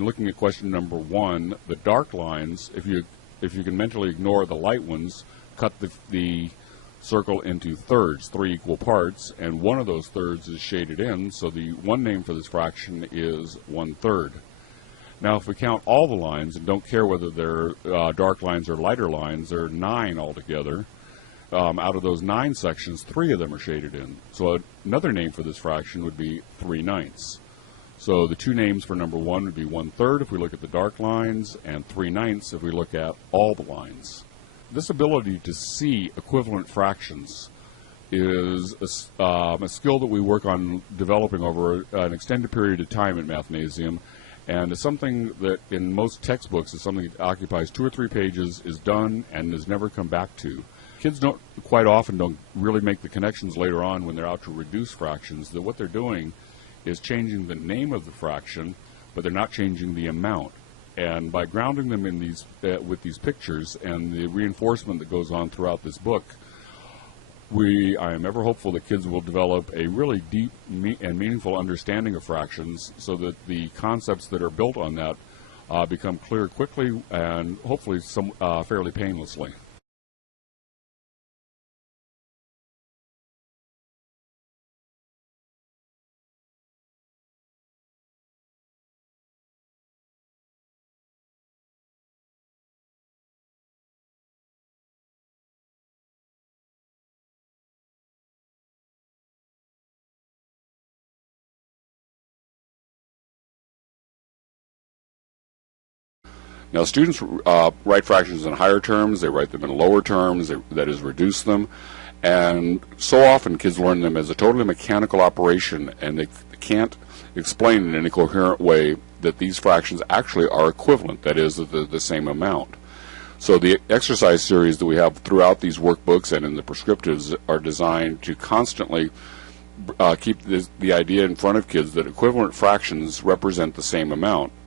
Looking at question number 1, the dark lines, if you can mentally ignore the light ones, cut the circle into thirds, 3 equal parts, and one of those thirds is shaded in, so the one name for this fraction is 1/3. Now if we count all the lines and don't care whether they're dark lines or lighter lines, there are 9 altogether. Out of those 9 sections, 3 of them are shaded in. So another name for this fraction would be 3/9. So the two names for number 1 would be 1/3 if we look at the dark lines, and 3/9 if we look at all the lines. This ability to see equivalent fractions is a skill that we work on developing over an extended period of time at Mathnasium, and it's something that in most textbooks is something that occupies 2 or 3 pages, is done, and is never come back to. Kids quite often don't really make the connections later on when they're out to reduce fractions, that what they're doing is changing the name of the fraction, but they're not changing the amount. And by grounding them in these with these pictures and the reinforcement that goes on throughout this book, I am ever hopeful that kids will develop a really deep and meaningful understanding of fractions, so that the concepts that are built on that become clear quickly and hopefully fairly painlessly. Now, students write fractions in higher terms, they write them in lower terms, that is, reduce them, and so often kids learn them as a totally mechanical operation, and they can't explain in any coherent way that these fractions actually are equivalent, that is, the same amount. So the exercise series that we have throughout these workbooks and in the prescriptives are designed to constantly keep the idea in front of kids that equivalent fractions represent the same amount.